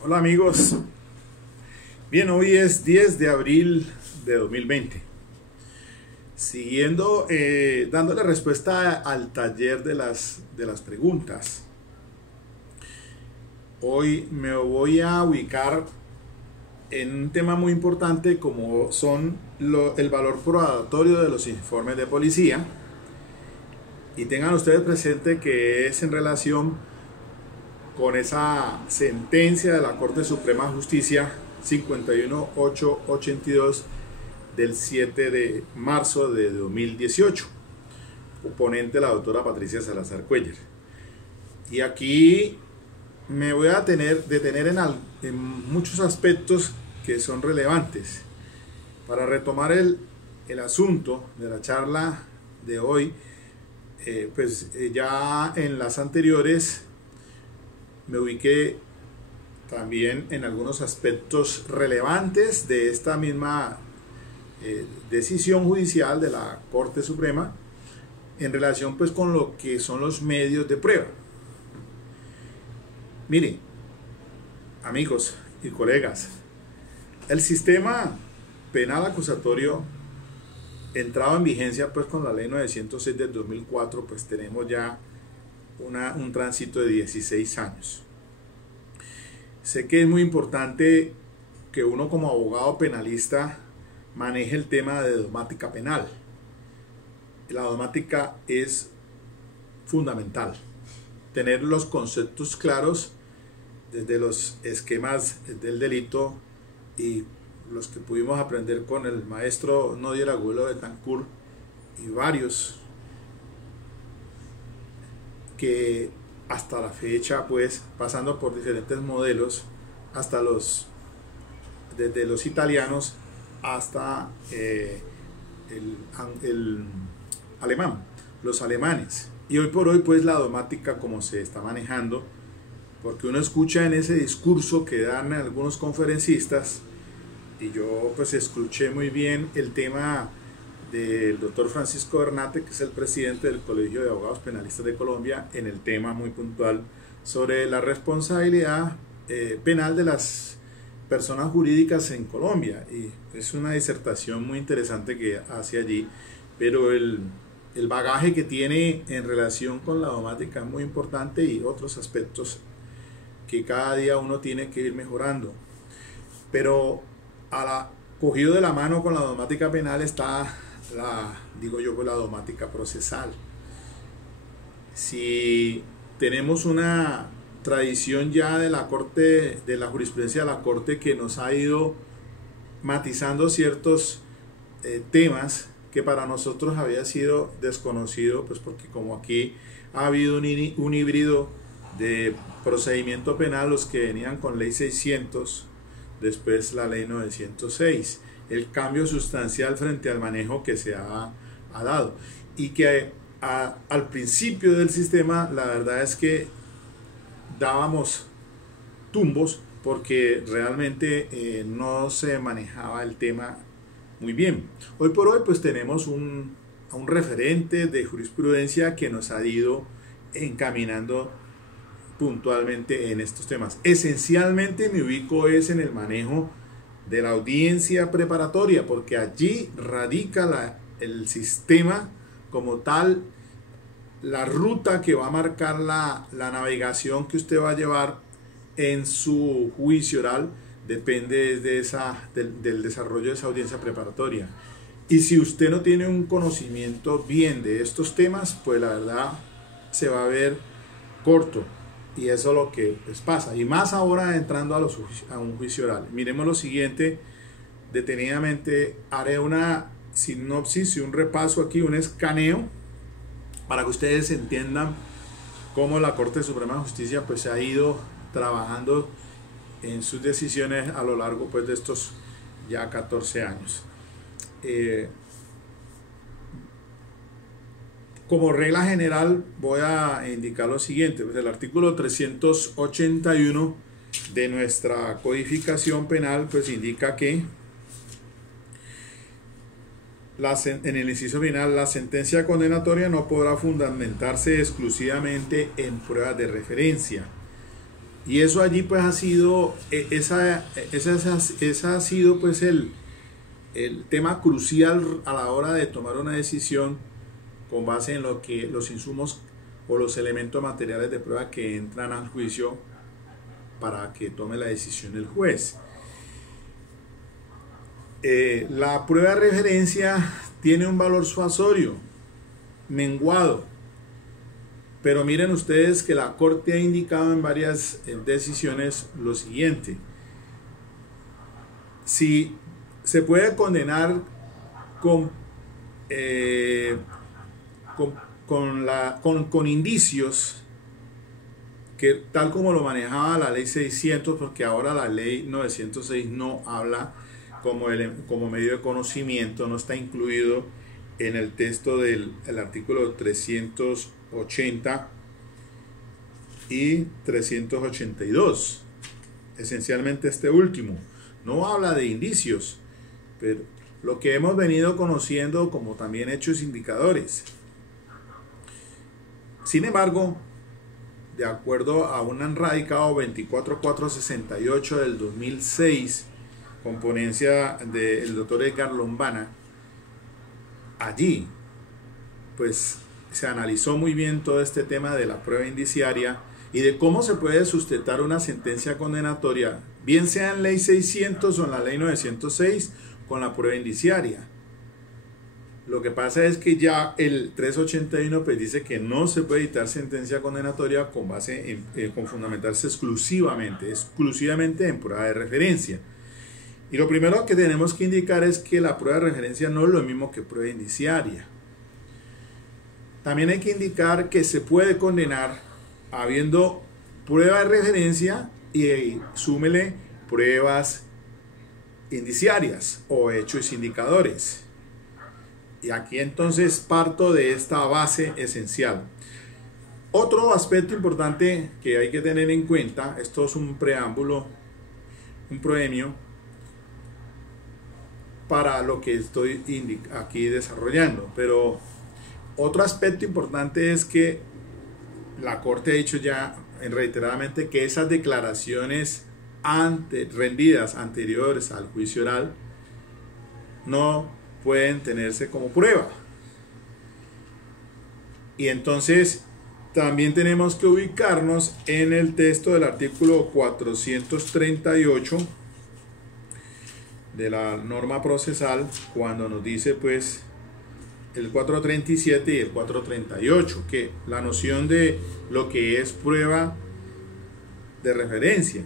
Hola amigos, bien, hoy es 10 de abril de 2020. Siguiendo, dándole respuesta al taller de las preguntas. Hoy me voy a ubicar en un tema muy importante como son el valor probatorio de los informes de policía. Y tengan ustedes presente que es en relación con esa sentencia de la Corte Suprema de Justicia 51882 del 7 de marzo de 2018, oponente la doctora Patricia Salazar Cuellar. Y aquí me voy a detener en muchos aspectos que son relevantes. Para retomar el asunto de la charla de hoy, ya en las anteriores me ubiqué también en algunos aspectos relevantes de esta misma decisión judicial de la Corte Suprema en relación pues con lo que son los medios de prueba. Miren, amigos y colegas, el sistema penal acusatorio entrado en vigencia pues con la ley 906 del 2004, pues tenemos ya un tránsito de 16 años. Sé que es muy importante que uno como abogado penalista maneje el tema de dogmática penal. La dogmática es fundamental. Tener los conceptos claros desde los esquemas del delito y los que pudimos aprender con el maestro Nodier Agüelo de Betancourt y varios que hasta la fecha, pues pasando por diferentes modelos, desde los italianos hasta el alemán, los alemanes. Y hoy por hoy, pues la dogmática como se está manejando, porque uno escucha en ese discurso que dan algunos conferencistas, y yo pues escuché muy bien el tema del doctor Francisco Bernate, que es el presidente del Colegio de Abogados Penalistas de Colombia, en el tema muy puntual sobre la responsabilidad penal de las personas jurídicas en Colombia. Y es una disertación muy interesante que hace allí, pero el bagaje que tiene en relación con la dogmática es muy importante y otros aspectos que cada día uno tiene que ir mejorando. Pero cogido de la mano con la dogmática penal está la dogmática procesal. Si tenemos una tradición ya de la Corte, de la jurisprudencia de la Corte, que nos ha ido matizando ciertos temas que para nosotros había sido desconocido, pues porque como aquí ha habido un híbrido de procedimiento penal, los que venían con ley 600, después la ley 906, el cambio sustancial frente al manejo que se ha dado, y que al principio del sistema la verdad es que dábamos tumbos porque realmente no se manejaba el tema muy bien. Hoy por hoy pues tenemos a un referente de jurisprudencia que nos ha ido encaminando puntualmente en estos temas. Esencialmente me ubico es en el manejo de la audiencia preparatoria, porque allí radica el sistema como tal, la ruta que va a marcar la navegación que usted va a llevar en su juicio oral, depende del desarrollo de esa audiencia preparatoria. Y si usted no tiene un conocimiento bien de estos temas, pues la verdad se va a ver corto. Y eso es lo que pues pasa. Y más ahora entrando a un juicio oral. Miremos lo siguiente detenidamente. Haré una sinopsis y un repaso aquí, un escaneo, para que ustedes entiendan cómo la Corte Suprema de Justicia pues ha ido trabajando en sus decisiones a lo largo pues de estos ya 14 años. Como regla general voy a indicar lo siguiente, pues el artículo 381 de nuestra codificación penal pues indica que en el inciso final, la sentencia condenatoria no podrá fundamentarse exclusivamente en pruebas de referencia. Y eso allí pues ha sido, esa ha sido pues el tema crucial a la hora de tomar una decisión con base en lo que los insumos o los elementos materiales de prueba que entran al juicio para que tome la decisión el juez. La prueba de referencia tiene un valor suasorio, menguado, pero miren ustedes que la Corte ha indicado en varias decisiones lo siguiente: si se puede condenar con indicios, que tal como lo manejaba la ley 600, porque ahora la ley 906 no habla como medio de conocimiento, no está incluido en el texto del artículo 380 y 382, esencialmente este último no habla de indicios, pero lo que hemos venido conociendo como también hechos indicadores. Sin embargo, de acuerdo a un radicado 24468 del 2006, con ponencia del doctor Edgar Lombana, allí pues se analizó muy bien todo este tema de la prueba indiciaria y de cómo se puede sustentar una sentencia condenatoria, bien sea en ley 600 o en la ley 906, con la prueba indiciaria. Lo que pasa es que ya el 381 pues dice que no se puede dictar sentencia condenatoria con base con fundamentarse exclusivamente en prueba de referencia. Y lo primero que tenemos que indicar es que la prueba de referencia no es lo mismo que prueba indiciaria. También hay que indicar que se puede condenar habiendo prueba de referencia y súmele pruebas indiciarias o hechos indicadores. Y aquí entonces parto de esta base esencial. Otro aspecto importante que hay que tener en cuenta, esto es un preámbulo, un proemio para lo que estoy aquí desarrollando, pero otro aspecto importante es que la Corte ha dicho ya reiteradamente que esas declaraciones rendidas anteriores al juicio oral no pueden tenerse como prueba. Y entonces también tenemos que ubicarnos en el texto del artículo 438 de la norma procesal, cuando nos dice pues el 437 y el 438 que la noción de lo que es prueba de referencia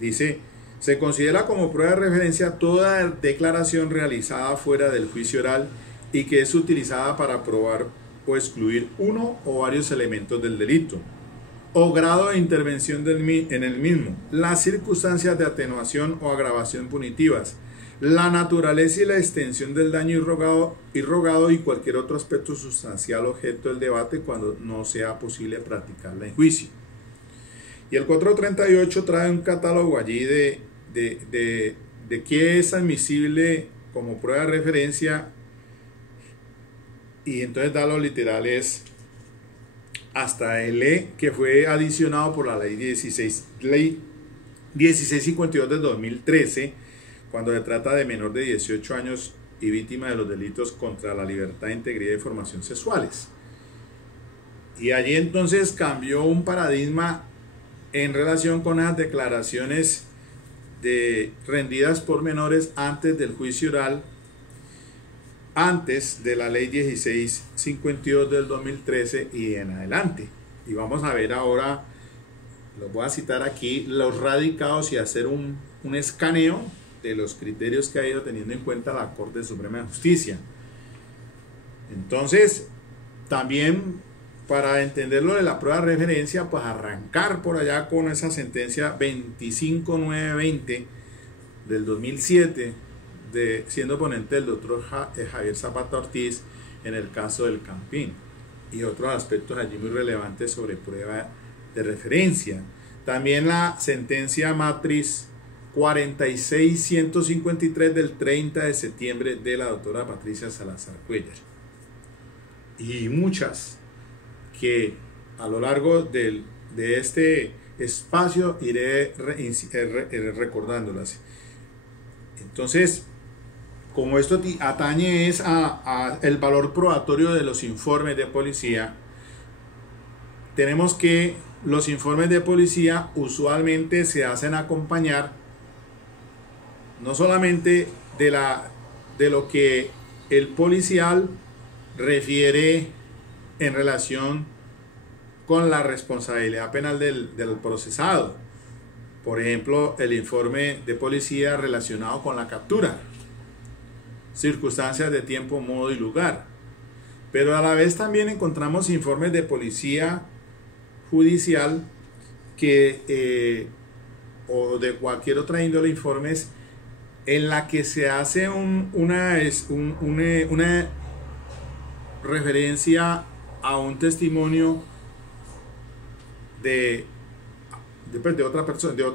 dice: se considera como prueba de referencia toda declaración realizada fuera del juicio oral y que es utilizada para probar o excluir uno o varios elementos del delito o grado de intervención en el mismo, las circunstancias de atenuación o agravación punitivas, la naturaleza y la extensión del daño irrogado y cualquier otro aspecto sustancial objeto del debate cuando no sea posible practicarla en juicio. Y el 438 trae un catálogo allí de qué es admisible como prueba de referencia, y entonces da los literales hasta el E, que fue adicionado por la ley 1652 del 2013, cuando se trata de menor de 18 años y víctima de los delitos contra la libertad, integridad y formación sexuales. Y allí entonces cambió un paradigma en relación con las declaraciones rendidas por menores antes del juicio oral, antes de la ley 1652 del 2013 y en adelante. Y vamos a ver ahora, los voy a citar aquí, los radicados y hacer un escaneo de los criterios que ha ido teniendo en cuenta la Corte Suprema de Justicia. Entonces, también para entender lo de la prueba de referencia, pues arrancar por allá con esa sentencia 25920 del 2007, siendo ponente el doctor Javier Zapata Ortiz en el caso del Campín, y otros aspectos allí muy relevantes sobre prueba de referencia. También la sentencia matriz 46153 del 30 de septiembre de la doctora Patricia Salazar Cuellar, y muchas que a lo largo de este espacio iré recordándolas. Entonces, como esto atañe es a el valor probatorio de los informes de policía, tenemos que los informes de policía usualmente se hacen acompañar no solamente de lo que el policial refiere en relación con la responsabilidad penal del procesado. Por ejemplo, el informe de policía relacionado con la captura, circunstancias de tiempo, modo y lugar. Pero a la vez también encontramos informes de policía judicial o de cualquier otra índole, informes en la que se hace una referencia a un testimonio de otra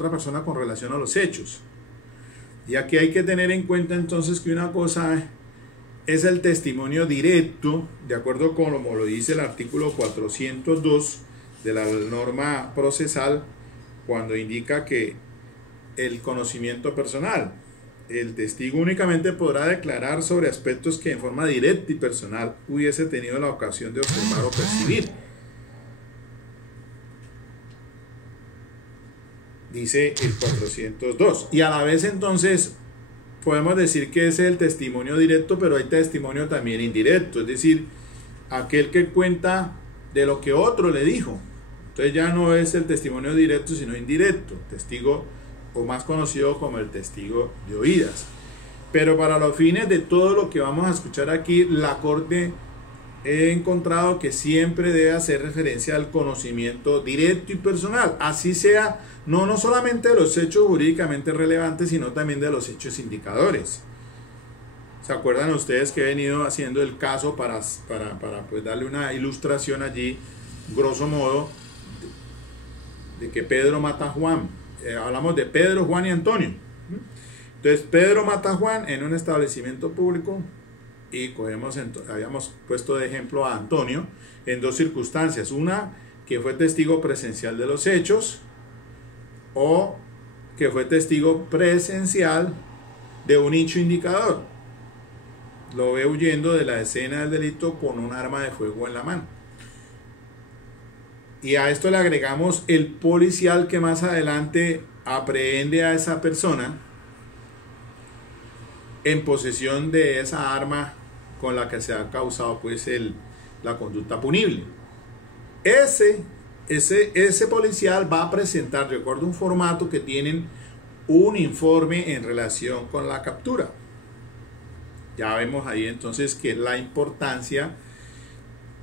persona con relación a los hechos. Y aquí hay que tener en cuenta entonces que una cosa es el testimonio directo, de acuerdo con como lo dice el artículo 402 de la norma procesal, cuando indica que el conocimiento personal. El testigo únicamente podrá declarar sobre aspectos que en forma directa y personal hubiese tenido la ocasión de observar o percibir. Dice el 402. Y a la vez entonces podemos decir que ese es el testimonio directo, pero hay testimonio también indirecto, es decir, aquel que cuenta de lo que otro le dijo. Entonces ya no es el testimonio directo, sino indirecto, testigo o más conocido como el testigo de oídas. Pero para los fines de todo lo que vamos a escuchar aquí, la Corte he encontrado que siempre debe hacer referencia al conocimiento directo y personal, así sea no solamente de los hechos jurídicamente relevantes, sino también de los hechos indicadores. ¿Se acuerdan ustedes que he venido haciendo el caso para pues darle una ilustración allí, grosso modo, de que Pedro mata a Juan? Hablamos de Pedro, Juan y Antonio. Entonces Pedro mata a Juan en un establecimiento público y habíamos puesto de ejemplo a Antonio en dos circunstancias: una que fue testigo presencial de los hechos, o que fue testigo presencial de un hecho indicador. Lo ve huyendo de la escena del delito con un arma de fuego en la mano. Y a esto le agregamos el policial que más adelante aprehende a esa persona en posesión de esa arma con la que se ha causado pues la conducta punible. Ese policial va a presentar, recuerdo, un formato que tienen un informe en relación con la captura. Ya vemos ahí entonces que la importancia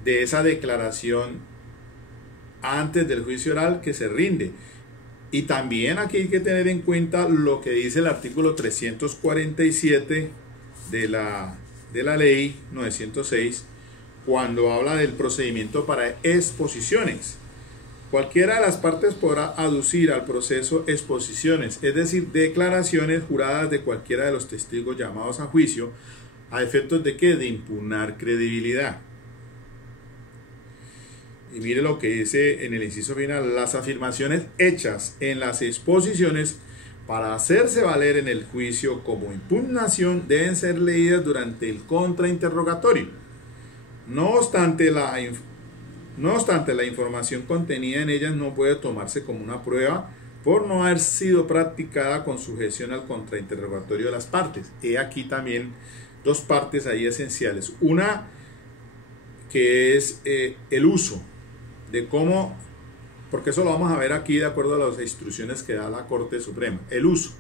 de esa declaración antes del juicio oral que se rinde. Y también aquí hay que tener en cuenta lo que dice el artículo 347 de la ley 906, cuando habla del procedimiento para exposiciones. Cualquiera de las partes podrá aducir al proceso exposiciones, es decir, declaraciones juradas de cualquiera de los testigos llamados a juicio, a efectos de ¿qué? De impugnar credibilidad. Y mire lo que dice en el inciso final: las afirmaciones hechas en las exposiciones para hacerse valer en el juicio como impugnación deben ser leídas durante el contrainterrogatorio. No obstante, la información contenida en ellas no puede tomarse como una prueba por no haber sido practicada con sujeción al contrainterrogatorio de las partes. He aquí también dos partes ahí esenciales. Una que es el uso de cómo, porque eso lo vamos a ver aquí de acuerdo a las instrucciones que da la Corte Suprema, el uso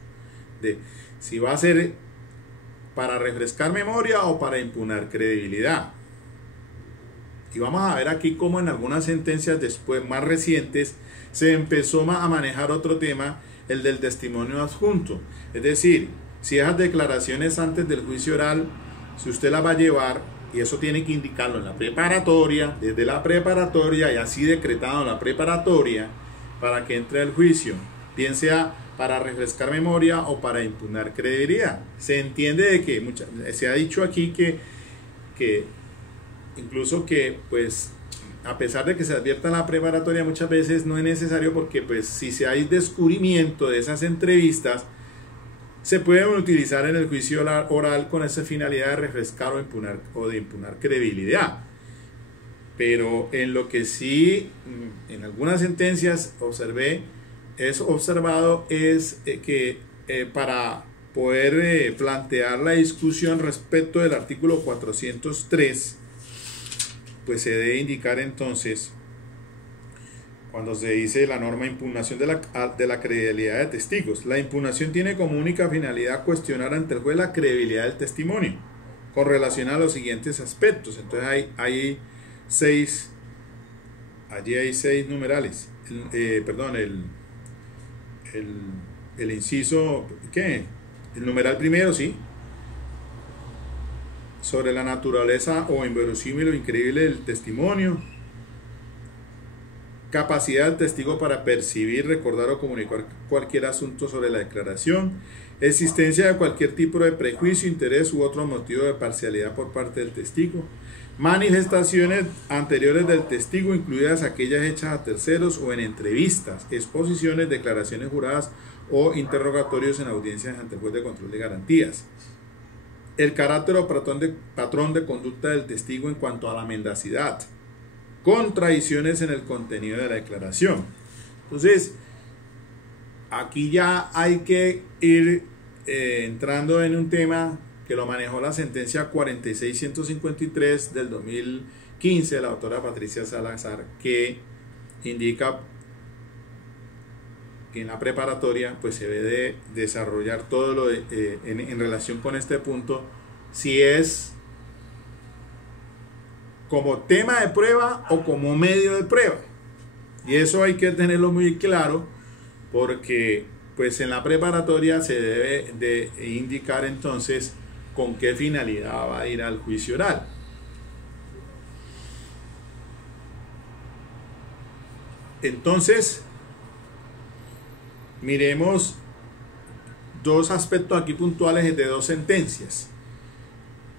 de si va a ser para refrescar memoria o para impugnar credibilidad. Y vamos a ver aquí cómo en algunas sentencias después más recientes se empezó a manejar otro tema, el del testimonio adjunto. Es decir, si esas declaraciones antes del juicio oral, si usted las va a llevar, y eso tiene que indicarlo en la preparatoria, desde la preparatoria y así decretado en la preparatoria, para que entre al juicio, bien sea para refrescar memoria o para impugnar credibilidad. Se entiende de que se ha dicho aquí que incluso que pues a pesar de que se advierta en la preparatoria, muchas veces no es necesario, porque pues si se hay descubrimiento de esas entrevistas, se pueden utilizar en el juicio oral con esa finalidad de refrescar o de impunar credibilidad. Pero en lo que sí, en algunas sentencias observado es que para poder plantear la discusión respecto del artículo 403, pues se debe indicar entonces, cuando se dice la norma impugnación de la credibilidad de testigos, la impugnación tiene como única finalidad cuestionar ante el juez la credibilidad del testimonio con relación a los siguientes aspectos. Entonces hay seis numerales, el inciso, ¿qué? El numeral primero, sí, sobre la naturaleza o inverosímil o increíble del testimonio, capacidad del testigo para percibir, recordar o comunicar cualquier asunto sobre la declaración, existencia de cualquier tipo de prejuicio, interés u otro motivo de parcialidad por parte del testigo, manifestaciones anteriores del testigo, incluidas aquellas hechas a terceros o en entrevistas, exposiciones, declaraciones juradas o interrogatorios en audiencias ante el juez de control de garantías. El carácter o patrón de conducta del testigo en cuanto a la mendacidad, contradicciones en el contenido de la declaración. Entonces, aquí ya hay que ir entrando en un tema que lo manejó la sentencia 46153 del 2015 de la autora Patricia Salazar, que indica que en la preparatoria pues se debe de desarrollar todo lo en relación con este punto, si es como tema de prueba o como medio de prueba. Y eso hay que tenerlo muy claro, porque pues en la preparatoria se debe de indicar entonces con qué finalidad va a ir al juicio oral. Entonces, miremos dos aspectos aquí puntuales de dos sentencias.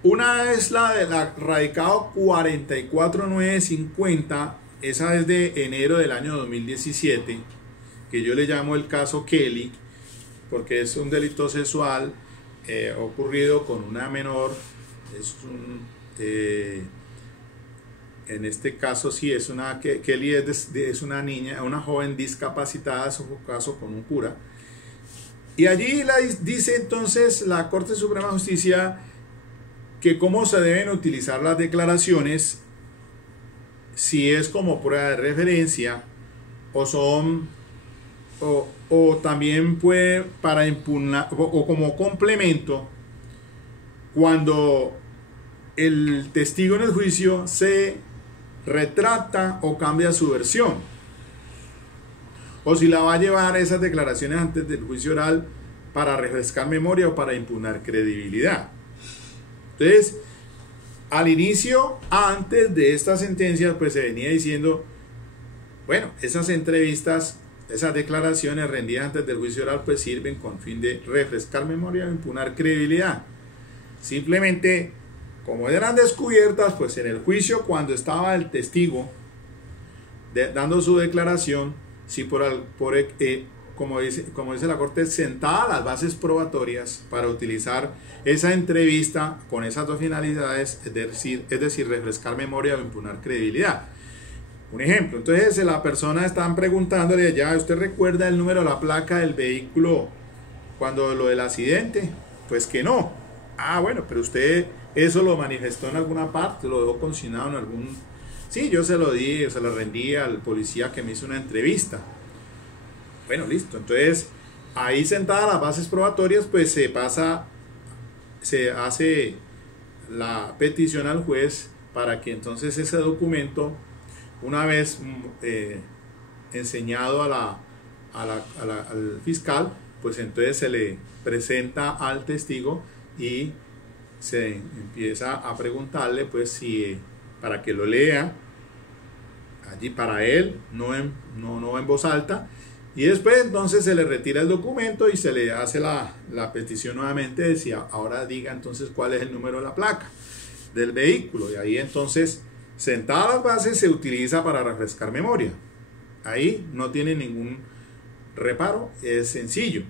Una es la de la radicado 44950, esa es de enero del año 2017, que yo le llamo el caso Kelly, porque es un delito sexual ocurrido con una menor. En este caso sí es una Kelly es una niña, una joven discapacitada, en su caso con un cura. Y allí dice entonces la Corte Suprema de Justicia que cómo se deben utilizar las declaraciones, si es como prueba de referencia o también puede para impugnar o como complemento cuando el testigo en el juicio se retracta o cambia su versión, o si la va a llevar esas declaraciones antes del juicio oral para refrescar memoria o para impugnar credibilidad. Entonces, al inicio, antes de esta sentencia, pues se venía diciendo, bueno, esas entrevistas, esas declaraciones rendidas antes del juicio oral, pues sirven con fin de refrescar memoria o impugnar credibilidad. Simplemente, como eran descubiertas, pues en el juicio, cuando estaba el testigo dando su declaración, si como dice la Corte, sentada las bases probatorias para utilizar esa entrevista con esas dos finalidades, es decir, refrescar memoria o impugnar credibilidad. Un ejemplo, entonces la persona están preguntándole, ya, ¿usted recuerda el número de la placa del vehículo cuando lo del accidente? Pues que no. Ah, bueno, pero usted eso lo manifestó en alguna parte, lo dejó consignado en algún... Sí, yo se lo di, se lo rendí al policía que me hizo una entrevista. Bueno, listo. Entonces, ahí sentadas las bases probatorias, pues se hace la petición al juez para que entonces ese documento, una vez enseñado al fiscal, pues entonces se le presenta al testigo y se empieza a preguntarle, pues, si para que lo lea allí para él, no en voz alta, y después entonces se le retira el documento y se le hace la petición nuevamente de ahora diga entonces cuál es el número de la placa del vehículo, y ahí entonces Sentadas las bases se utiliza para refrescar memoria. Ahí no tiene ningún reparo, es sencillo.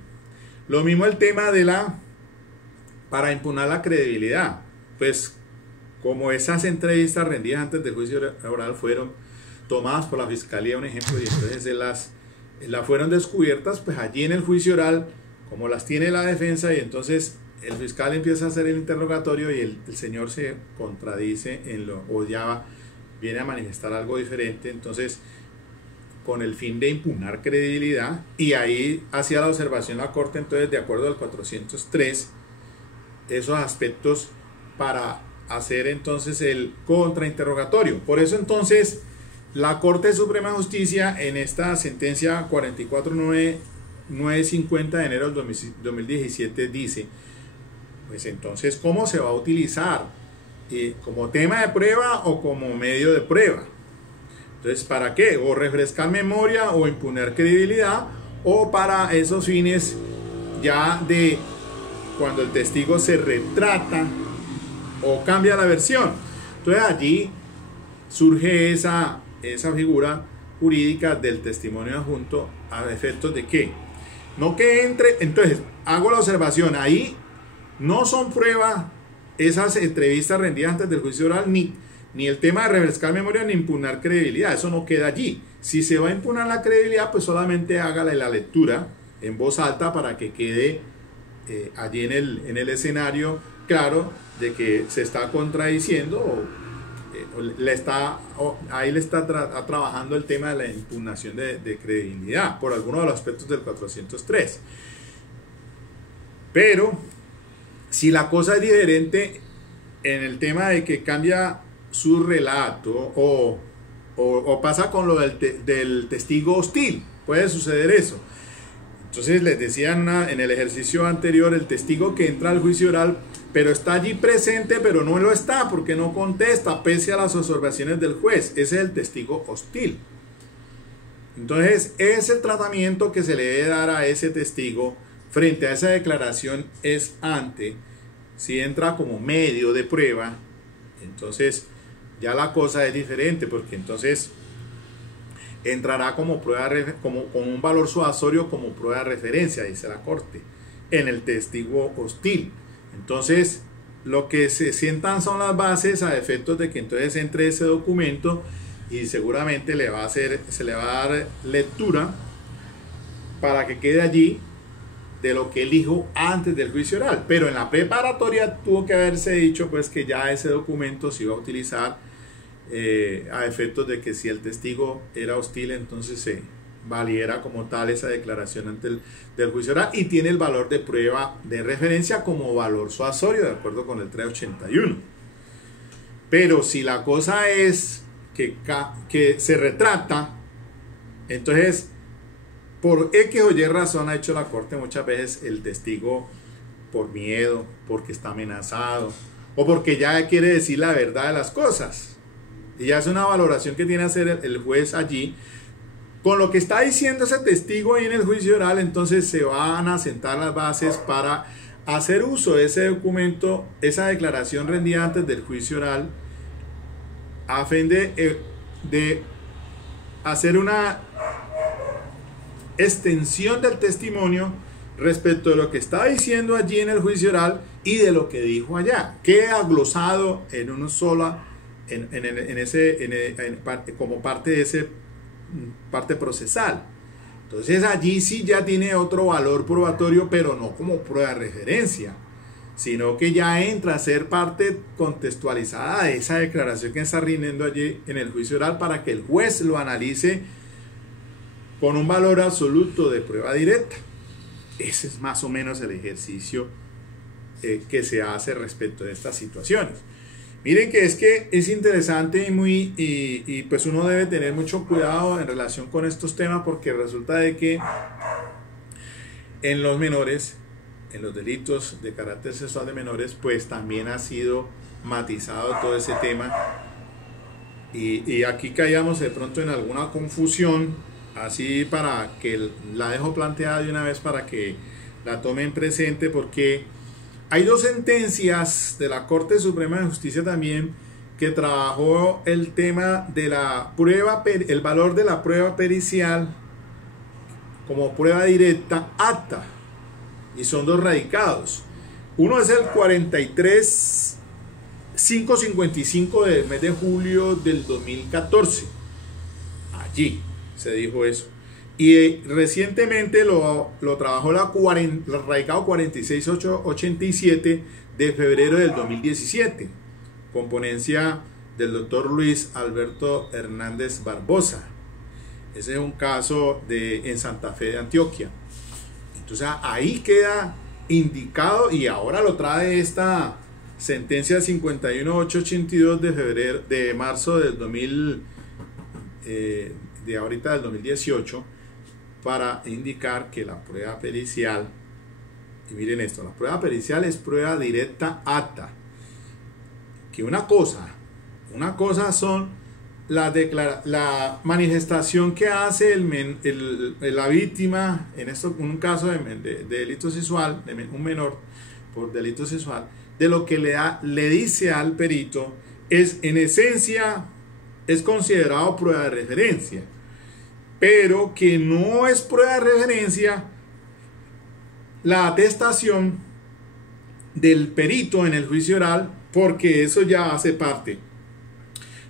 Lo mismo el tema de para impugnar la credibilidad. Pues como esas entrevistas rendidas antes del juicio oral fueron tomadas por la fiscalía, un ejemplo, y entonces las fueron descubiertas, pues allí en el juicio oral, como las tiene la defensa, y entonces el fiscal empieza a hacer el interrogatorio y el señor se contradice o ya viene a manifestar algo diferente, entonces con el fin de impugnar credibilidad, y ahí hacía la observación la Corte, entonces de acuerdo al 403, esos aspectos para hacer entonces el contrainterrogatorio. Por eso entonces la Corte Suprema de Justicia en esta sentencia 44950 de enero del 2017 dice, pues entonces ¿cómo se va a utilizar? ¿Como tema de prueba o como medio de prueba? Entonces, ¿para qué? O refrescar memoria o impugnar credibilidad, o para esos fines ya de cuando el testigo se retrata o cambia la versión. Entonces allí surge esa figura jurídica del testimonio adjunto a efectos de que no que entre. Entonces hago la observación, ahí no son prueba esas entrevistas rendidas antes del juicio oral, ni el tema de refrescar memoria ni impugnar credibilidad, eso no queda allí. Si se va a impugnar la credibilidad, pues solamente hágale la lectura en voz alta para que quede allí en el escenario claro de que se está contradiciendo ahí le está trabajando el tema de la impugnación de credibilidad por algunos de los aspectos del 403. Pero si la cosa es diferente en el tema de que cambia su relato o pasa con lo del testigo hostil, puede suceder eso. Entonces les decía en el ejercicio anterior, el testigo que entra al juicio oral pero está allí presente, pero no lo está porque no contesta pese a las observaciones del juez, ese es el testigo hostil. Entonces es el tratamiento que se le debe dar a ese testigo frente a esa declaración es ante, si entra como medio de prueba, entonces ya la cosa es diferente, porque entonces entrará como prueba, con un valor suasorio como prueba de referencia, dice la Corte, en el testigo hostil. Entonces lo que se sientan son las bases a efectos de que entonces entre ese documento y seguramente se le va a dar lectura para que quede allí de lo que él dijo antes del juicio oral, pero en la preparatoria tuvo que haberse dicho pues que ya ese documento se iba a utilizar a efectos de que si el testigo era hostil, entonces se valiera como tal esa declaración antes del juicio oral y tiene el valor de prueba de referencia como valor suasorio de acuerdo con el 381. Pero si la cosa es que se retrata, entonces por X o Y razón ha hecho la Corte muchas veces el testigo por miedo, porque está amenazado o porque ya quiere decir la verdad de las cosas. Y ya es una valoración que tiene que hacer el juez allí. Con lo que está diciendo ese testigo ahí en el juicio oral, entonces se van a sentar las bases para hacer uso de ese documento, esa declaración rendida antes del juicio oral, a fin de hacer una extensión del testimonio respecto de lo que está diciendo allí en el juicio oral y de lo que dijo allá. Queda glosado en una sola, como parte de ese parte procesal. Entonces allí sí ya tiene otro valor probatorio, pero no como prueba de referencia, sino que ya entra a ser parte contextualizada de esa declaración que está rindiendo allí en el juicio oral para que el juez lo analice con un valor absoluto de prueba directa. Ese es más o menos el ejercicio que se hace respecto de estas situaciones. Miren que es interesante y pues uno debe tener mucho cuidado en relación con estos temas, porque resulta de que en los menores, en los delitos de carácter sexual de menores, pues también ha sido matizado todo ese tema y aquí caíamos de pronto en alguna confusión, así para que la dejo planteada de una vez para que la tomen presente, porque hay dos sentencias de la Corte Suprema de Justicia también que trabajó el tema de la prueba, el valor de la prueba pericial como prueba directa apta, y son dos radicados. Uno es el 43555 del mes de julio del 2014. Allí se dijo eso. Y recientemente lo trabajó el radicado 46887 de febrero del 2017, con ponencia del doctor Luis Alberto Hernández Barbosa. Ese es un caso en Santa Fe de Antioquia. Entonces ahí queda indicado, y ahora lo trae esta sentencia 51882 de febrero, de marzo del 2018, para indicar que la prueba pericial, y miren esto, la prueba pericial es prueba directa apta. Que una cosa son la manifestación que hace la víctima, en un caso de delito sexual, de un menor por delito sexual, de lo que le dice al perito, en esencia es considerado prueba de referencia, pero que no es prueba de referencia la atestación del perito en el juicio oral, porque eso ya hace parte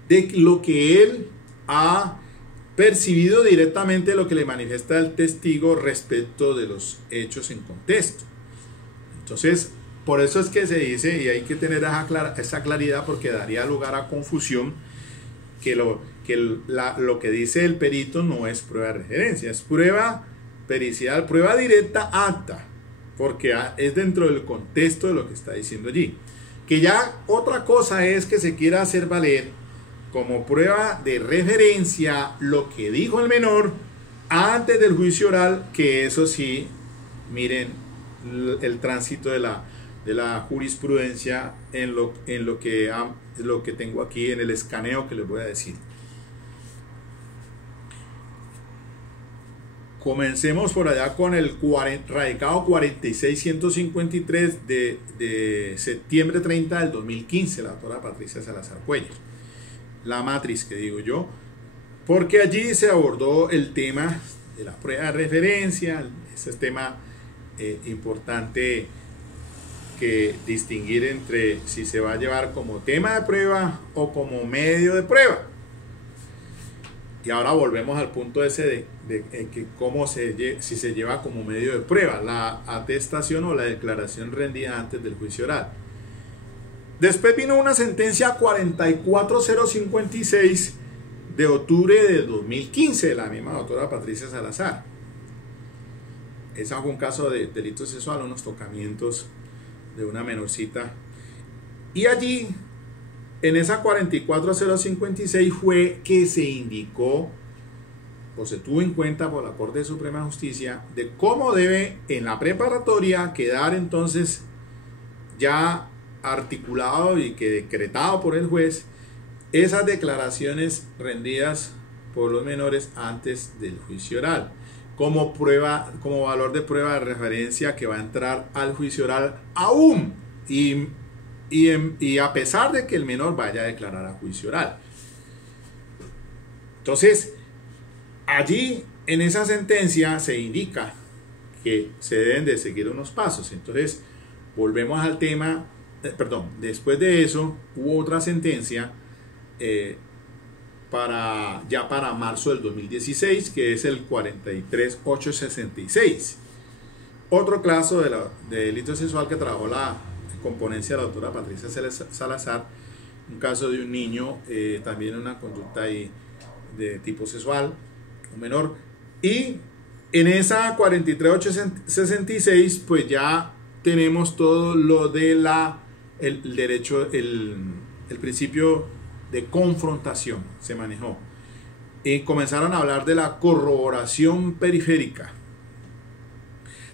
de lo que él ha percibido directamente, lo que le manifiesta el testigo respecto de los hechos en contexto. Entonces, por eso es que se dice, y hay que tener esa claridad, porque daría lugar a confusión, que lo que dice el perito no es prueba de referencia, es prueba pericial, prueba directa apta, porque es dentro del contexto de lo que está diciendo allí. Que ya otra cosa es que se quiera hacer valer como prueba de referencia lo que dijo el menor antes del juicio oral, que eso sí, miren el tránsito de la jurisprudencia en lo que tengo aquí en el escaneo que les voy a decir. Comencemos por allá con el radicado 46153 de septiembre 30 del 2015, la doctora Patricia Salazar Cuellar. La matriz que digo yo, porque allí se abordó el tema de la prueba de referencia. Ese es tema importante que distinguir entre si se va a llevar como tema de prueba o como medio de prueba. Y ahora volvemos al punto ese de que si se lleva como medio de prueba la atestación o la declaración rendida antes del juicio oral. Después vino una sentencia 44056 de octubre de 2015 de la misma doctora Patricia Salazar. Esa fue un caso de delito sexual, unos tocamientos de una menorcita. Y allí, en esa 44056 fue que se indicó o se tuvo en cuenta por la Corte Suprema de Justicia de cómo debe en la preparatoria quedar entonces ya articulado y que decretado por el juez esas declaraciones rendidas por los menores antes del juicio oral como prueba, como valor de prueba de referencia que va a entrar al juicio oral aún y a pesar de que el menor vaya a declarar a juicio oral. Entonces, allí en esa sentencia se indica que se deben de seguir unos pasos. Entonces, volvemos al tema, después de eso hubo otra sentencia para marzo del 2016, que es el 43866. Otro caso de delito sexual que trabajó la componencia de la doctora Patricia Salazar, un caso de un niño, también una conducta ahí de tipo sexual, un menor, y en esa 43866 pues ya tenemos todo lo de el derecho, el principio de confrontación se manejó, y comenzaron a hablar de la corroboración periférica,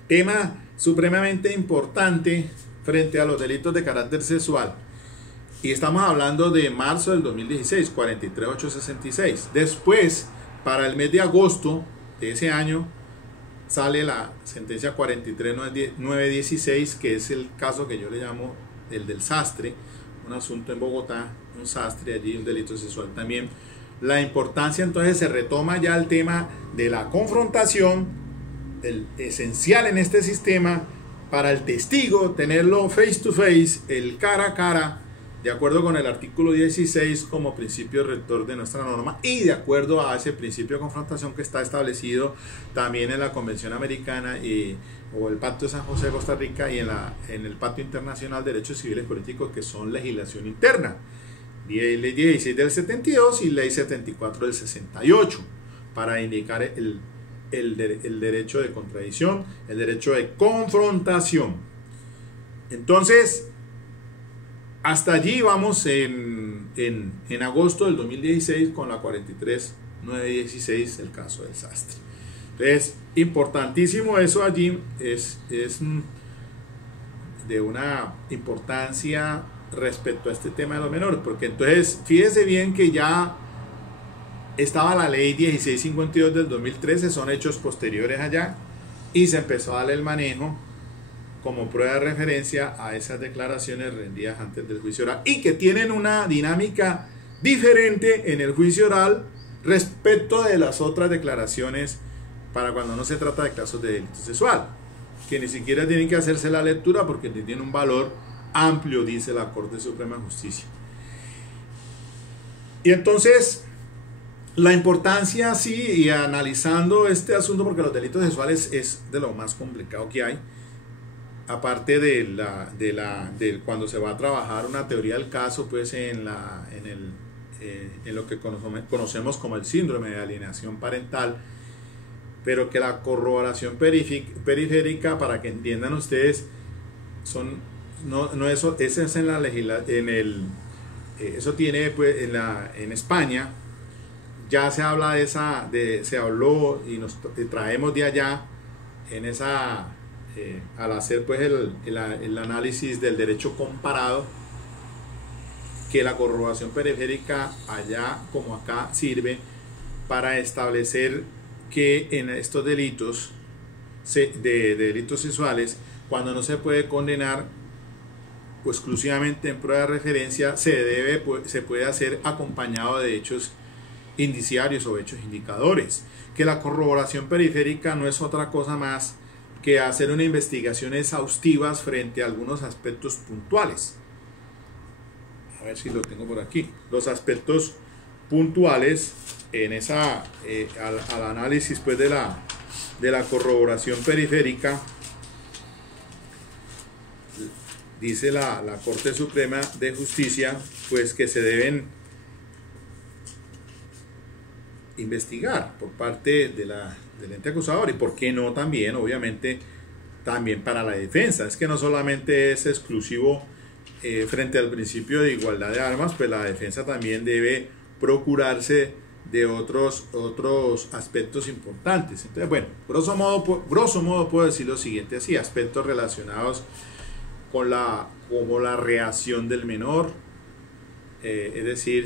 tema supremamente importante frente a los delitos de carácter sexual, y estamos hablando de marzo del 2016, 43866. Después, para el mes de agosto de ese año, sale la sentencia 43916, que es el caso que yo le llamo el del sastre, un asunto en Bogotá un sastre allí, un delito sexual también. La importancia, entonces se retoma ya el tema de la confrontación, el esencial en este sistema para el testigo, tenerlo face to face, el cara a cara, de acuerdo con el artículo 16 como principio rector de nuestra norma y de acuerdo a ese principio de confrontación que está establecido también en la Convención Americana o el Pacto de San José de Costa Rica y en el Pacto Internacional de Derechos Civiles y Políticos, que son legislación interna. Ley 16 del 72 y Ley 74 del 68, para indicar el derecho de contradicción, el derecho de confrontación. Entonces, hasta allí vamos en agosto del 2016 con la 43.916, el caso del sastre. Entonces, importantísimo eso allí, es de una importancia respecto a este tema de los menores, porque entonces fíjese bien que ya estaba la ley 1652 del 2013, son hechos posteriores allá, y se empezó a darle el manejo como prueba de referencia a esas declaraciones rendidas antes del juicio oral y que tienen una dinámica diferente en el juicio oral respecto de las otras declaraciones para cuando no se trata de casos de delito sexual, que ni siquiera tienen que hacerse la lectura porque tienen un valor amplio, dice la Corte Suprema de Justicia. Y entonces, la importancia, sí, y analizando este asunto, porque los delitos sexuales es de lo más complicado que hay, aparte de cuando se va a trabajar una teoría del caso, pues en lo que conocemos como el síndrome de alienación parental, pero que la corroboración periférica, para que entiendan ustedes, eso es en la legislación, eso tiene pues en España ya se habla se habló y nos traemos de allá en esa al hacer pues el análisis del derecho comparado, que la corroboración periférica allá como acá sirve para establecer que en estos delitos de delitos sexuales, cuando no se puede condenar pues exclusivamente en prueba de referencia, se puede hacer acompañado de hechos indiciarios o hechos indicadores, que la corroboración periférica no es otra cosa más que hacer una investigación exhaustiva frente a algunos aspectos puntuales. A ver si lo tengo por aquí. Los aspectos puntuales en al análisis pues de la corroboración periférica, dice la Corte Suprema de Justicia pues que se deben investigar por parte del ente acusador, y por qué no también, obviamente, también para la defensa. Es que no solamente es exclusivo frente al principio de igualdad de armas, pues la defensa también debe procurarse de otros aspectos importantes. Entonces, bueno, grosso modo puedo decir lo siguiente, así, aspectos relacionados con como la reacción del menor, es decir,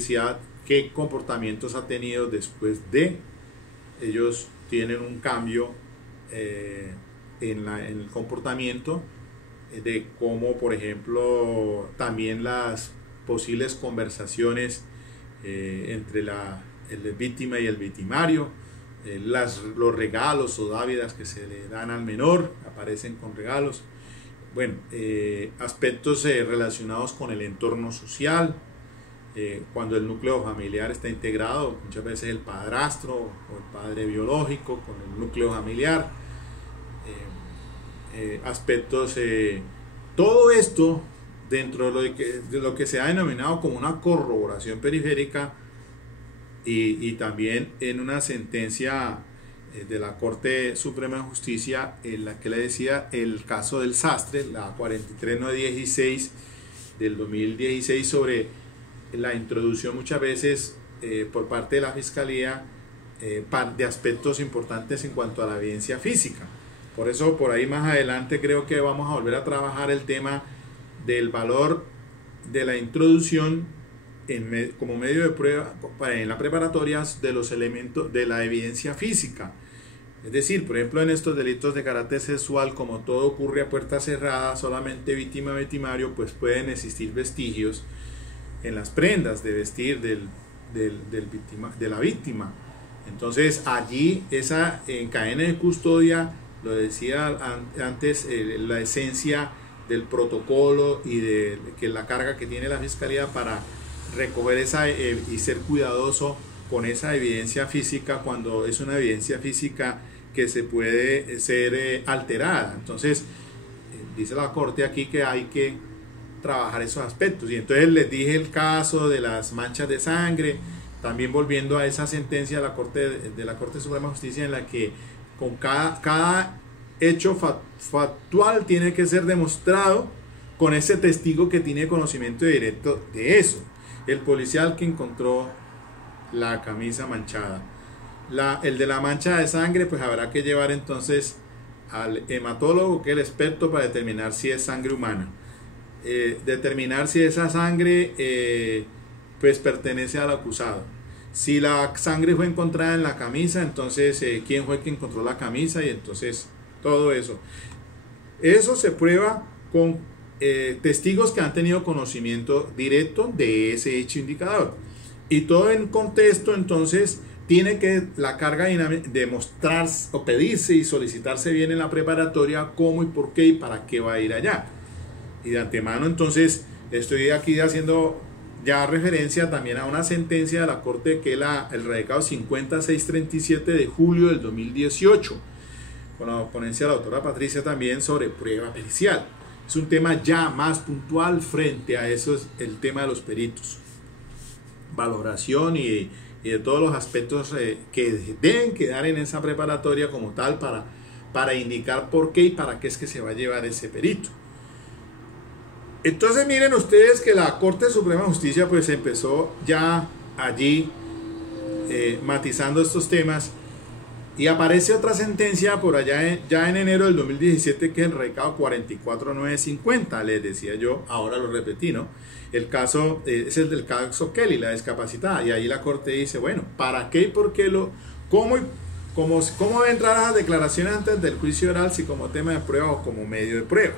qué comportamientos ha tenido después de ellos tienen un cambio en el comportamiento, de cómo, por ejemplo, también las posibles conversaciones entre la víctima y el victimario, los regalos o dávidas que se le dan al menor, aparecen con regalos. Bueno, aspectos relacionados con el entorno social, cuando el núcleo familiar está integrado, muchas veces el padrastro o el padre biológico con el núcleo familiar, aspectos, todo esto dentro de lo que se ha denominado como una corroboración periférica, y también en una sentencia de la Corte Suprema de Justicia en la que le decía el caso del sastre, la 43.916 del 2016, sobre la introducción muchas veces por parte de la Fiscalía de aspectos importantes en cuanto a la evidencia física. Por eso, por ahí más adelante creo que vamos a volver a trabajar el tema del valor de la introducción como medio de prueba en la preparatoria de los elementos de la evidencia física. Es decir, por ejemplo, en estos delitos de carácter sexual, como todo ocurre a puerta cerrada, solamente víctima victimario, pues pueden existir vestigios en las prendas de vestir de la víctima. Entonces allí esa en cadena de custodia, lo decía antes, la esencia del protocolo y de que la carga que tiene la fiscalía para recoger esa y ser cuidadoso con esa evidencia física cuando es una evidencia física que se puede ser alterada. Entonces dice la Corte aquí que hay que trabajar esos aspectos, y entonces les dije el caso de las manchas de sangre, también volviendo a esa sentencia de la Corte Suprema de Justicia, en la que con cada hecho factual tiene que ser demostrado con ese testigo que tiene conocimiento directo de eso. El policial que encontró la camisa manchada, el de la mancha de sangre, pues habrá que llevar entonces al hematólogo, que es el experto, para determinar si es sangre humana, determinar si esa sangre pues pertenece al acusado. Si la sangre fue encontrada en la camisa, entonces quién fue el que encontró la camisa, y entonces todo eso se prueba con testigos que han tenido conocimiento directo de ese hecho indicador, y todo en contexto. Entonces tiene que la carga demostrar o pedirse y solicitarse bien en la preparatoria cómo y por qué y para qué va a ir allá. Y de antemano entonces estoy aquí haciendo ya referencia también a una sentencia de la Corte, que es el radicado 5637 de julio del 2018, con la ponencia de la doctora Patricia también sobre prueba pericial. Es un tema ya más puntual frente a eso, es el tema de los peritos, valoración y de todos los aspectos que deben quedar en esa preparatoria como tal para indicar por qué y para qué es que se va a llevar ese perito. Entonces miren ustedes que la Corte Suprema de Justicia pues empezó ya allí matizando estos temas, y aparece otra sentencia por allá ya en enero del 2017, que es el radicado 44950, les decía yo, ahora lo repetí, ¿no? El caso es el del caso Kelly, la discapacitada, y ahí la Corte dice, bueno, ¿para qué y por qué cómo debe entrar a las declaraciones antes del juicio oral, si como tema de prueba o como medio de prueba?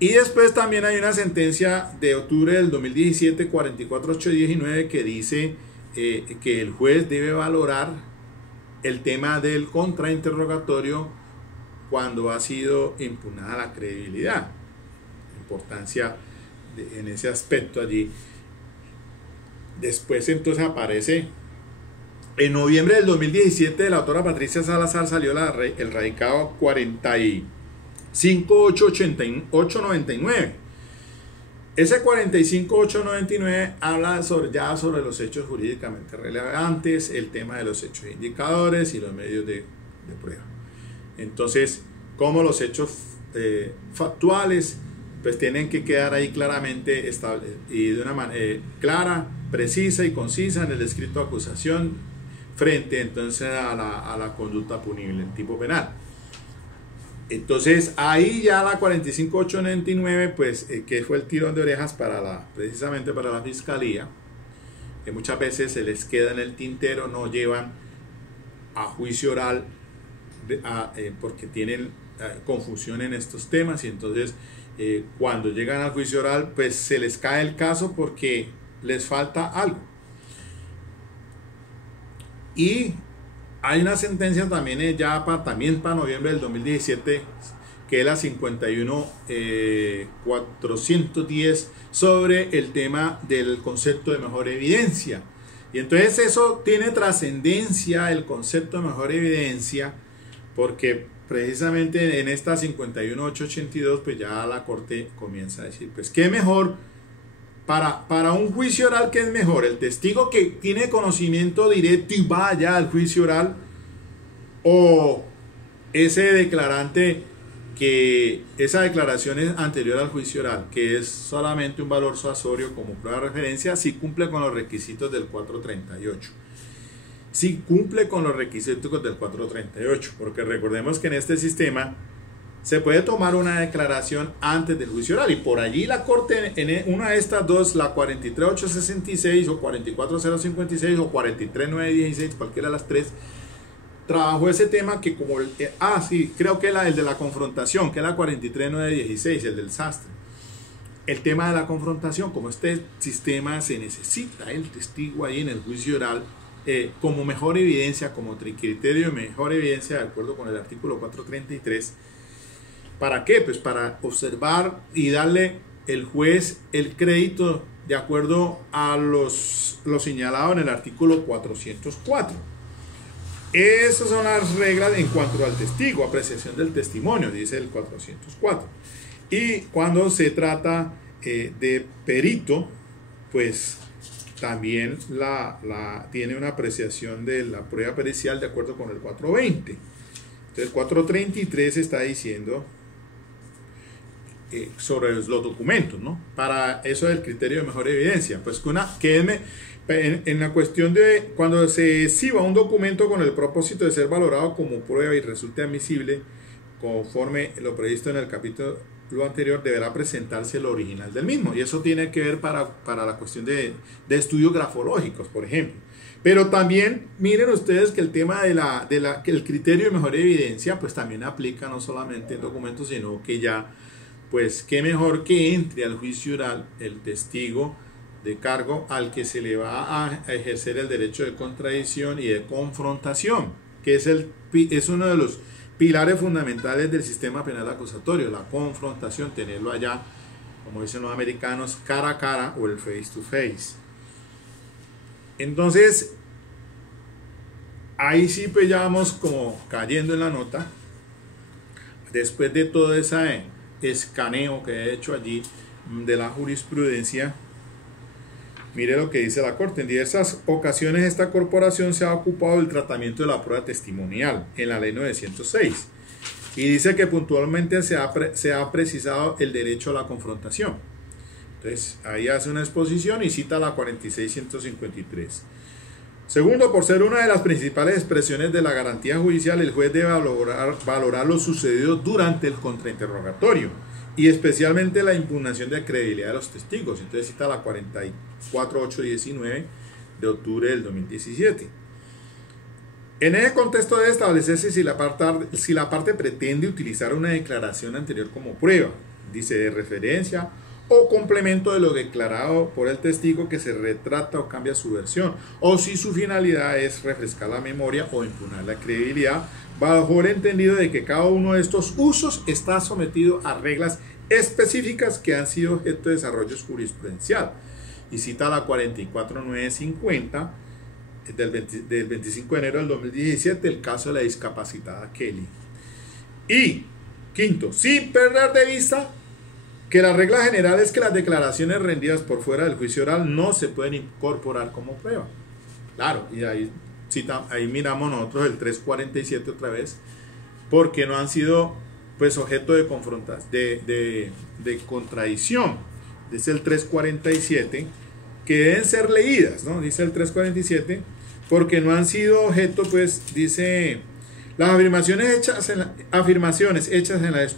Y después también hay una sentencia de octubre del 2017, 44819, que dice que el juez debe valorar el tema del contrainterrogatorio cuando ha sido impugnada la credibilidad. Importancia en ese aspecto allí. Después entonces aparece en noviembre del 2017 de la autora Patricia Salazar, salió el radicado 45899. Ese 45899 habla sobre los hechos jurídicamente relevantes, el tema de los hechos indicadores y los medios de prueba. Entonces, como los hechos factuales pues tienen que quedar ahí claramente establecidos y de una manera clara, precisa y concisa en el escrito de acusación frente entonces a la conducta punible en tipo penal. Entonces ahí ya la 45899 pues que fue el tirón de orejas precisamente para la fiscalía, que muchas veces se les queda en el tintero, no llevan a juicio oral porque tienen confusión en estos temas, y entonces cuando llegan al juicio oral pues se les cae el caso porque les falta algo. Y hay una sentencia también para noviembre del 2017, que es la 51410, sobre el tema del concepto de mejor evidencia. Y entonces eso tiene trascendencia, el concepto de mejor evidencia, porque precisamente en esta 51882 pues ya la Corte comienza a decir, pues qué mejor para un juicio oral, ¿qué es mejor? ¿El testigo que tiene conocimiento directo y va allá al juicio oral, o ese declarante que esa declaración es anterior al juicio oral, que es solamente un valor suasorio como prueba de referencia si cumple con los requisitos del 438? Si cumple con los requisitos del 438, porque recordemos que en este sistema se puede tomar una declaración antes del juicio oral, y por allí la Corte en una de estas dos, la 43866 o 44056 o 43916, cualquiera de las tres, trabajó ese tema que como sí, creo que el de la confrontación, que es la 43916, el del sastre. el tema de la confrontación, como este sistema se necesita el testigo ahí en el juicio oral como mejor evidencia, como criterio de mejor evidencia, de acuerdo con el artículo 433. ¿Para qué? Pues para observar y darle el juez el crédito de acuerdo a lo señalado en el artículo 404. Esas son las reglas en cuanto al testigo, apreciación del testimonio, dice el 404. Y cuando se trata de perito, pues también tiene una apreciación de la prueba pericial de acuerdo con el 420. Entonces el 433 está diciendo sobre los documentos, ¿no? Para eso del criterio de mejor evidencia, pues en la cuestión de cuando se exhiba un documento con el propósito de ser valorado como prueba y resulte admisible conforme lo previsto en el capítulo anterior, deberá presentarse el original del mismo, y eso tiene que ver para la cuestión de estudios grafológicos, por ejemplo. Pero también miren ustedes que el tema que el criterio de mejor evidencia pues también aplica no solamente en documentos, sino que ya pues qué mejor que entre al juicio oral el testigo de cargo al que se le va a ejercer el derecho de contradicción y de confrontación, que es uno de los pilares fundamentales del sistema penal acusatorio, la confrontación, tenerlo allá, como dicen los americanos, cara a cara o el face to face. Entonces, ahí sí pues ya vamos como cayendo en la nota, después de todo ese escaneo que he hecho allí de la jurisprudencia. Mire lo que dice la Corte. En diversas ocasiones esta corporación se ha ocupado del tratamiento de la prueba testimonial en la ley 906 y dice que puntualmente se ha precisado el derecho a la confrontación. Entonces ahí hace una exposición y cita la 46153. Segundo, por ser una de las principales expresiones de la garantía judicial, el juez debe valorar lo sucedido durante el contrainterrogatorio y especialmente la impugnación de credibilidad de los testigos. Entonces cita la 44819 de octubre del 2017. En ese contexto debe establecerse si la parte pretende utilizar una declaración anterior como prueba, dice de referencia o complemento de lo declarado por el testigo que se retrata o cambia su versión, o si su finalidad es refrescar la memoria o impugnar la credibilidad, bajo el entendido de que cada uno de estos usos está sometido a reglas específicas que han sido objeto de desarrollo jurisprudencial. Y cita la 44950 del 25 de enero del 2017, el caso de la discapacitada Kelly. Y quinto, sin perder de vista que la regla general es que las declaraciones rendidas por fuera del juicio oral no se pueden incorporar como prueba. Claro, y ahí miramos nosotros el 347 otra vez, porque no han sido pues objeto de contradicción. Dice el 347 que deben ser leídas, ¿no? Dice el 347 porque no han sido objeto, pues dice las afirmaciones hechas en las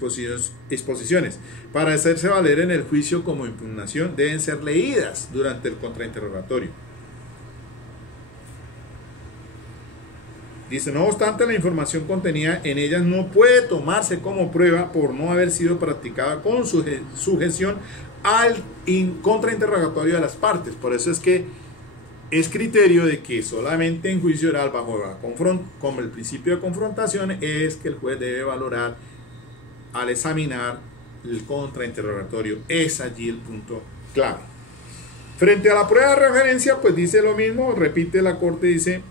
exposiciones para hacerse valer en el juicio como impugnación deben ser leídas durante el contrainterrogatorio. Dice, no obstante, la información contenida en ellas no puede tomarse como prueba por no haber sido practicada con sujeción al contrainterrogatorio de las partes. Por eso es que es criterio de que solamente en juicio oral, como el principio de confrontación, es que el juez debe valorar al examinar el contrainterrogatorio. Es allí el punto clave. Frente a la prueba de referencia, pues dice lo mismo, repite la Corte, dice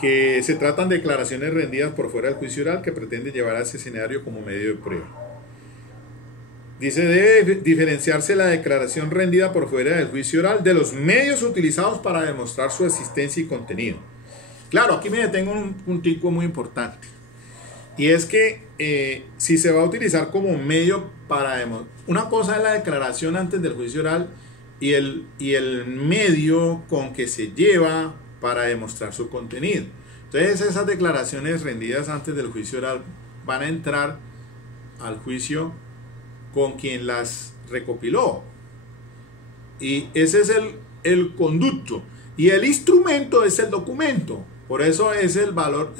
que se tratan de declaraciones rendidas por fuera del juicio oral que pretende llevar a ese escenario como medio de prueba. Dice, debe diferenciarse la declaración rendida por fuera del juicio oral de los medios utilizados para demostrar su existencia y contenido. Claro, aquí me detengo en un puntico muy importante. Y es que si se va a utilizar como medio para demostrar, una cosa es la declaración antes del juicio oral y el medio con que se lleva para demostrar su contenido. Entonces esas declaraciones rendidas antes del juicio oral van a entrar al juicio con quien las recopiló, y ese es el conducto, y el instrumento es el documento. Por eso es el valor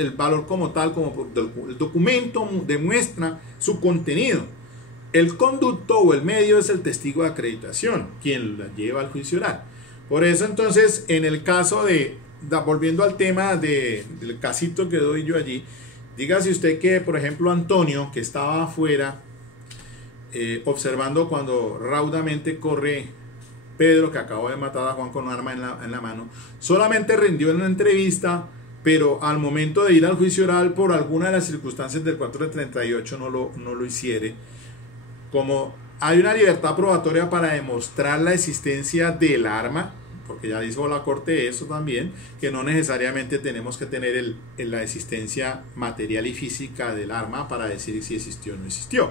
como tal, como el documento demuestra su contenido. El conducto o el medio es el testigo de acreditación, quien la lleva al juicio oral. Por eso entonces, en el caso volviendo al tema del casito que doy yo allí, dígase usted que, por ejemplo, Antonio, que estaba afuera, observando cuando raudamente corre Pedro, que acabó de matar a Juan con un arma en la mano, solamente rindió en una entrevista, pero al momento de ir al juicio oral, por alguna de las circunstancias del 438 no lo hiciere. Como hay una libertad probatoria para demostrar la existencia del arma, porque ya dijo la Corte eso también, que no necesariamente tenemos que tener la existencia material y física del arma para decir si existió o no existió.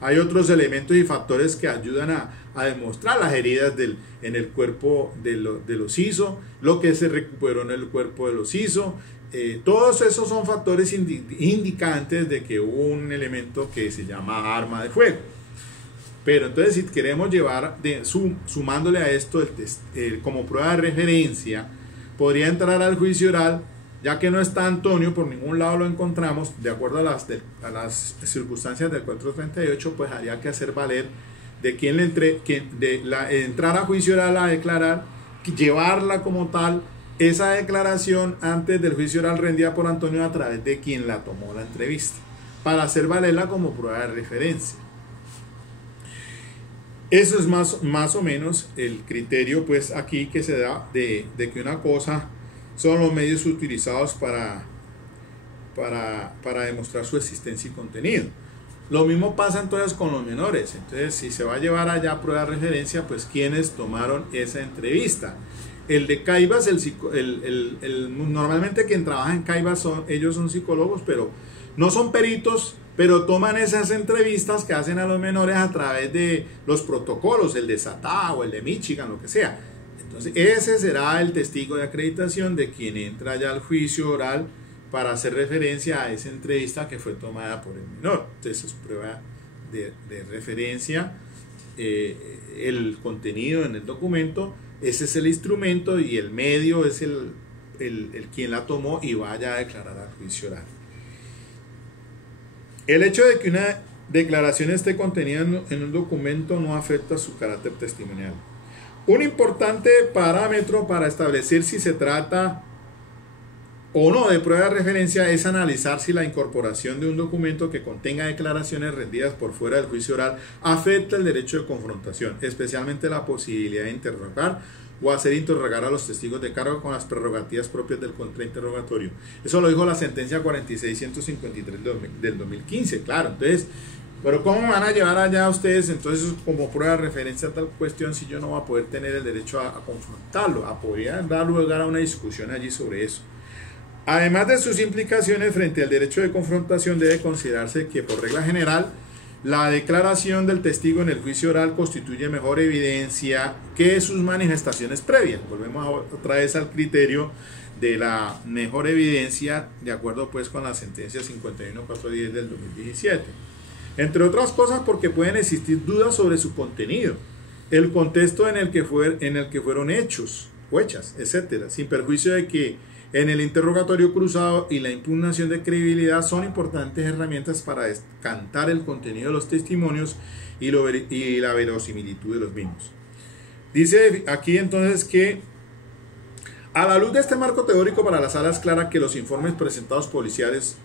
Hay otros elementos y factores que ayudan a demostrar las heridas en el cuerpo de los ISO, lo que se recuperó en el cuerpo de los ISO. Todos esos son factores indicantes de que hubo un elemento que se llama arma de fuego. Pero entonces, si queremos llevar, sumándole a esto como prueba de referencia, podría entrar al juicio oral, ya que no está Antonio, por ningún lado lo encontramos, de acuerdo a las circunstancias del 438, pues haría que hacer valer de entrar a juicio oral a declarar, llevarla como tal, esa declaración antes del juicio oral rendida por Antonio a través de quien la tomó la entrevista, para hacer valerla como prueba de referencia. Eso es más o menos el criterio pues aquí que se da de que una cosa son los medios utilizados para demostrar su existencia y contenido. Lo mismo pasa entonces con los menores. Entonces, si se va a llevar allá prueba de referencia, pues quienes tomaron esa entrevista. El de Caibas, normalmente quien trabaja en Caibas ellos son psicólogos, pero no son peritos, pero toman esas entrevistas que hacen a los menores a través de los protocolos, el de SATA o el de Michigan, lo que sea. Entonces, ese será el testigo de acreditación de quien entra ya al juicio oral para hacer referencia a esa entrevista que fue tomada por el menor. Entonces, es prueba de referencia, el contenido en el documento, ese es el instrumento y el medio es el quien la tomó y vaya a declarar al juicio oral. El hecho de que una declaración esté contenida en un documento no afecta su carácter testimonial. Un importante parámetro para establecer si se trata o no de prueba de referencia es analizar si la incorporación de un documento que contenga declaraciones rendidas por fuera del juicio oral afecta el derecho de confrontación, especialmente la posibilidad de interrogar o hacer interrogar a los testigos de cargo con las prerrogativas propias del contrainterrogatorio. Eso lo dijo la sentencia 4653 del 2015, claro. Entonces, pero ¿cómo van a llevar allá ustedes entonces como prueba de referencia a tal cuestión si yo no voy a poder tener el derecho a confrontarlo? Podría dar lugar a una discusión allí sobre eso. Además de sus implicaciones frente al derecho de confrontación, debe considerarse que por regla general la declaración del testigo en el juicio oral constituye mejor evidencia que sus manifestaciones previas. Volvemos otra vez al criterio de la mejor evidencia de acuerdo pues con la sentencia 51410 del 2017. Entre otras cosas porque pueden existir dudas sobre su contenido, el contexto en el que fueron hechos o hechas, etc., sin perjuicio de que en el interrogatorio cruzado y la impugnación de credibilidad son importantes herramientas para descantar el contenido de los testimonios y la verosimilitud de los mismos. Dice aquí entonces que a la luz de este marco teórico para la sala es clara que los informes presentados policiales,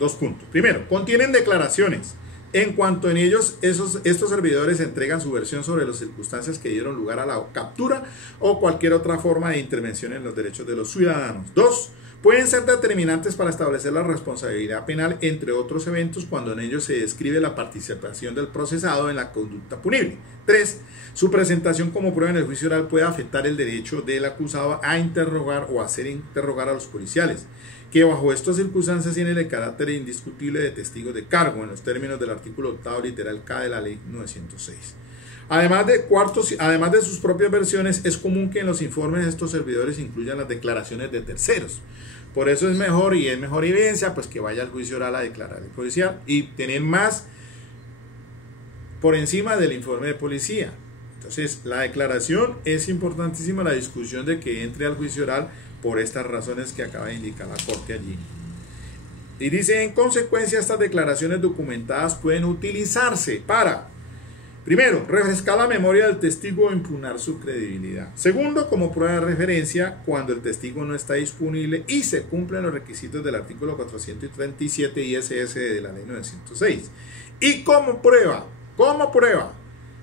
2 puntos. Primero, contienen declaraciones en cuanto en ellos estos servidores entregan su versión sobre las circunstancias que dieron lugar a la captura o cualquier otra forma de intervención en los derechos de los ciudadanos. 2. Pueden ser determinantes para establecer la responsabilidad penal, entre otros eventos, cuando en ellos se describe la participación del procesado en la conducta punible. 3. Su presentación como prueba en el juicio oral puede afectar el derecho del acusado a interrogar o hacer interrogar a los policiales, que bajo estas circunstancias tienen el carácter indiscutible de testigos de cargo en los términos del artículo 8º literal K de la ley 906. Además de sus propias versiones, es común que en los informes de estos servidores incluyan las declaraciones de terceros. Por eso es mejor y es mejor evidencia pues que vaya al juicio oral a declarar el policial y tener más por encima del informe de policía. Entonces, la declaración es importantísima, la discusión de que entre al juicio oral por estas razones que acaba de indicar la Corte allí. Y dice, en consecuencia, estas declaraciones documentadas pueden utilizarse para, primero, refrescar la memoria del testigo o impugnar su credibilidad. Segundo, como prueba de referencia cuando el testigo no está disponible y se cumplen los requisitos del artículo 437 ISS de la ley 906. Y como prueba,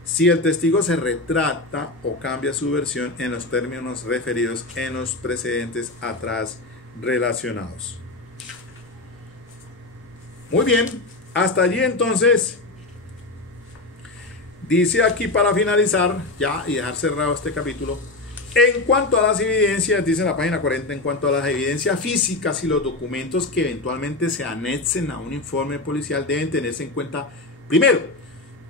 si el testigo se retracta o cambia su versión en los términos referidos en los precedentes atrás relacionados. Muy bien, hasta allí entonces. Dice aquí para finalizar ya y dejar cerrado este capítulo, en cuanto a las evidencias, dice en la página 40, en cuanto a las evidencias físicas y los documentos que eventualmente se anexen a un informe policial deben tenerse en cuenta, primero,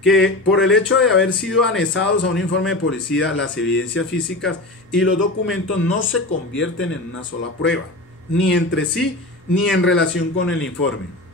que por el hecho de haber sido anexados a un informe de policía, las evidencias físicas y los documentos no se convierten en una sola prueba, ni entre sí, ni en relación con el informe.